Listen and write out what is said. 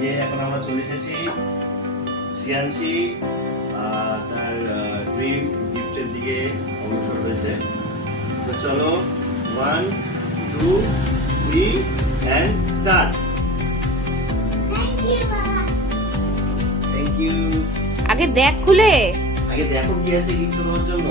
যে এখন আমরা চলে এসেছি শ্রিয়াংশী তার ড্রিম গিফটের দিকে অগ্রসর হয়েছে। তো চলো 1 2 3 and start. Thank you. আগে দেখ খুলে। আগে দেখো কি আছে গিফট দেওয়ার জন্য।